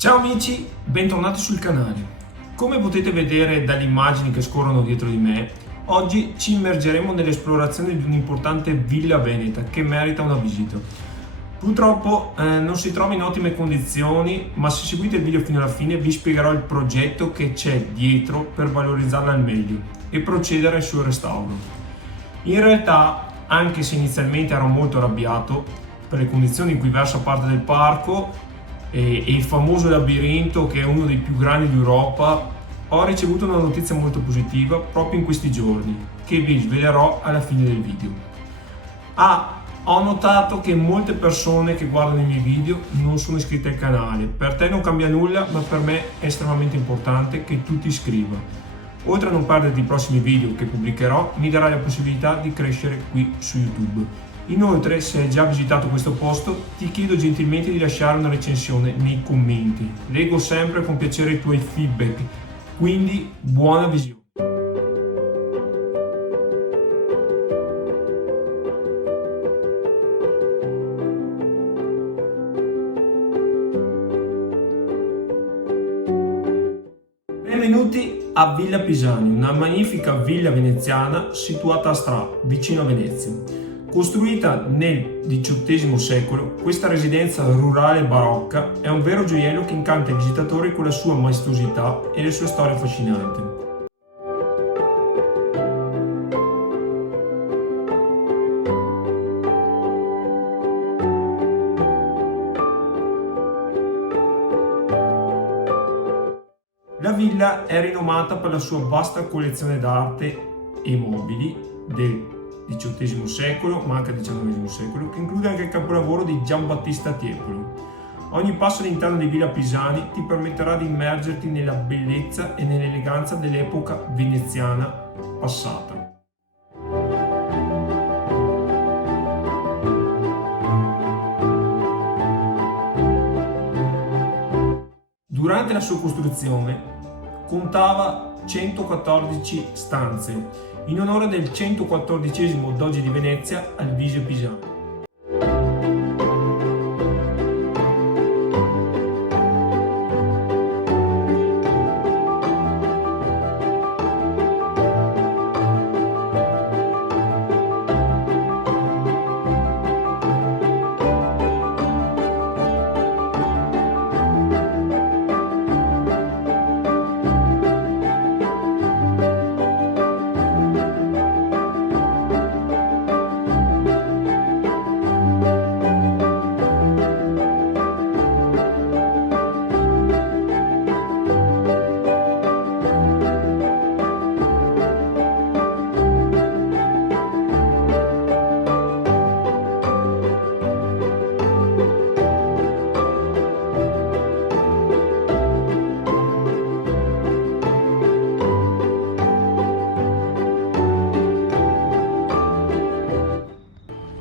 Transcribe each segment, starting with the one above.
Ciao amici, bentornati sul canale. Come potete vedere dalle immagini che scorrono dietro di me, oggi ci immergeremo nell'esplorazione di un'importante villa veneta che merita una visita. Purtroppo non si trova in ottime condizioni, ma se seguite il video fino alla fine vi spiegherò il progetto che c'è dietro per valorizzarla al meglio e procedere al suo restauro. In realtà, anche se inizialmente ero molto arrabbiato per le condizioni in cui versa parte del parco e il famoso labirinto, che è uno dei più grandi d'Europa, ho ricevuto una notizia molto positiva proprio in questi giorni, che vi svelerò alla fine del video. Ho notato che molte persone che guardano i miei video non sono iscritte al canale. Per te non cambia nulla, ma per me è estremamente importante che tu ti iscriva. Oltre a non perderti i prossimi video che pubblicherò, mi darai la possibilità di crescere qui su YouTube. Inoltre, se hai già visitato questo posto, ti chiedo gentilmente di lasciare una recensione nei commenti. Leggo sempre con piacere i tuoi feedback, quindi buona visione. Benvenuti a Villa Pisani, una magnifica villa veneziana situata a Stra, vicino a Venezia. Costruita nel XVIII secolo, questa residenza rurale barocca è un vero gioiello che incanta i visitatori con la sua maestosità e le sue storie affascinanti. La villa è rinomata per la sua vasta collezione d'arte e mobili del XVIII secolo, ma anche del XIX secolo, che include anche il capolavoro di Giambattista Tiepolo. Ogni passo all'interno di Villa Pisani ti permetterà di immergerti nella bellezza e nell'eleganza dell'epoca veneziana passata. Durante la sua costruzione contava 114 stanze, in onore del 114° Doge di Venezia Alvisio Pisani.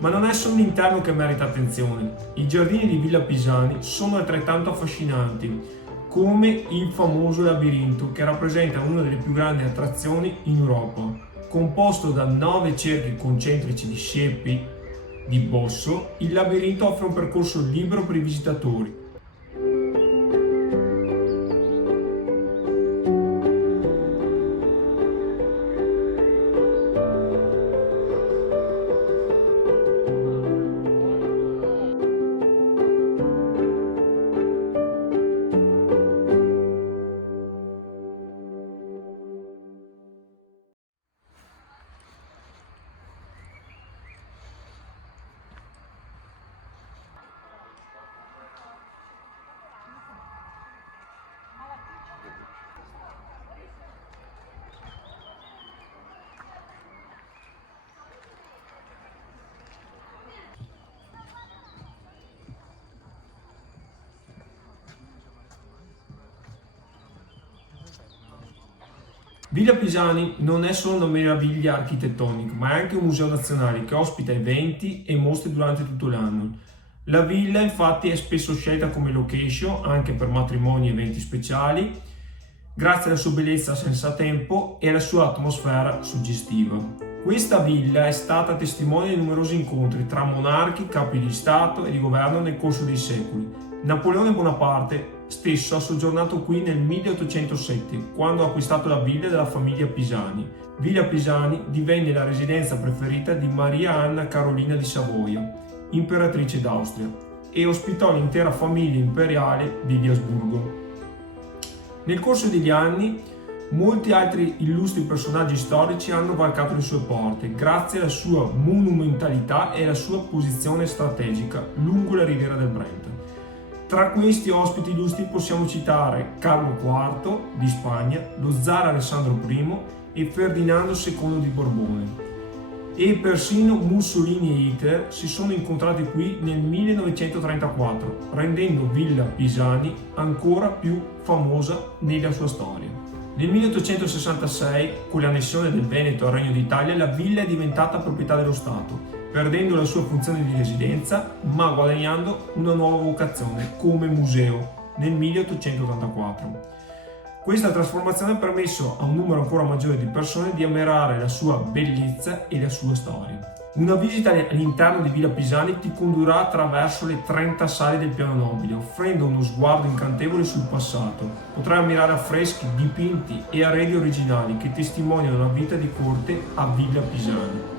Ma non è solo l'interno che merita attenzione. I giardini di Villa Pisani sono altrettanto affascinanti, come il famoso labirinto, che rappresenta una delle più grandi attrazioni in Europa. Composto da 9 cerchi concentrici di siepi di bosso, il labirinto offre un percorso libero per i visitatori. Villa Pisani non è solo una meraviglia architettonica, ma è anche un museo nazionale che ospita eventi e mostre durante tutto l'anno. La villa infatti è spesso scelta come location anche per matrimoni e eventi speciali, grazie alla sua bellezza senza tempo e alla sua atmosfera suggestiva. Questa villa è stata testimone di numerosi incontri tra monarchi, capi di Stato e di governo nel corso dei secoli. Napoleone Bonaparte stesso ha soggiornato qui nel 1807, quando ha acquistato la villa della famiglia Pisani. Villa Pisani divenne la residenza preferita di Maria Anna Carolina di Savoia, imperatrice d'Austria, e ospitò l'intera famiglia imperiale di Asburgo. Nel corso degli anni, molti altri illustri personaggi storici hanno varcato le sue porte, grazie alla sua monumentalità e alla sua posizione strategica lungo la riviera del Brent. Tra questi ospiti illustri possiamo citare Carlo IV di Spagna, lo zar Alessandro I e Ferdinando II di Borbone. E persino Mussolini e Hitler si sono incontrati qui nel 1934, rendendo Villa Pisani ancora più famosa nella sua storia. Nel 1866, con l'annessione del Veneto al Regno d'Italia, la villa è diventata proprietà dello Stato, perdendo la sua funzione di residenza, ma guadagnando una nuova vocazione come museo nel 1884. Questa trasformazione ha permesso a un numero ancora maggiore di persone di ammirare la sua bellezza e la sua storia. Una visita all'interno di Villa Pisani ti condurrà attraverso le 30 sale del piano nobile, offrendo uno sguardo incantevole sul passato. Potrai ammirare affreschi, dipinti e arredi originali che testimoniano la vita di corte a Villa Pisani.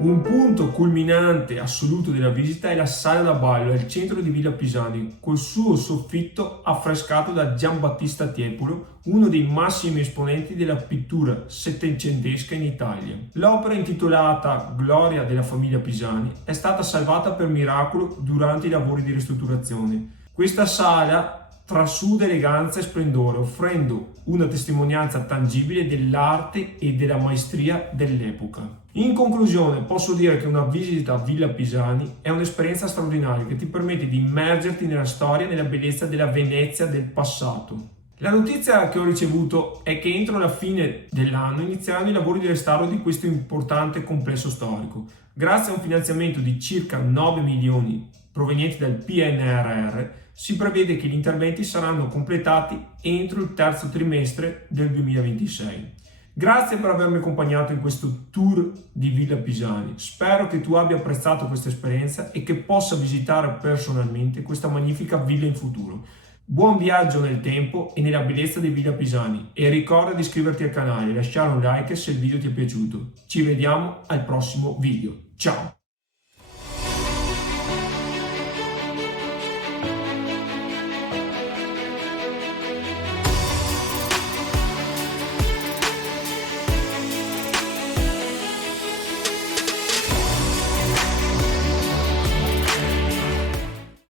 Un punto culminante assoluto della visita è la sala da ballo al centro di Villa Pisani, col suo soffitto affrescato da Giambattista Tiepolo, uno dei massimi esponenti della pittura settecentesca in Italia. L'opera, intitolata Gloria della famiglia Pisani, è stata salvata per miracolo durante i lavori di ristrutturazione. Questa sala trasuda eleganza e splendore, offrendo una testimonianza tangibile dell'arte e della maestria dell'epoca. In conclusione, posso dire che una visita a Villa Pisani è un'esperienza straordinaria che ti permette di immergerti nella storia e nella bellezza della Venezia del passato. La notizia che ho ricevuto è che entro la fine dell'anno inizieranno i lavori di restauro di questo importante complesso storico. Grazie a un finanziamento di circa 9 milioni provenienti dal PNRR, si prevede che gli interventi saranno completati entro il terzo trimestre del 2026. Grazie per avermi accompagnato in questo tour di Villa Pisani. Spero che tu abbia apprezzato questa esperienza e che possa visitare personalmente questa magnifica villa in futuro. Buon viaggio nel tempo e nella bellezza di Villa Pisani e ricorda di iscriverti al canale e lasciare un like se il video ti è piaciuto. Ci vediamo al prossimo video. Ciao!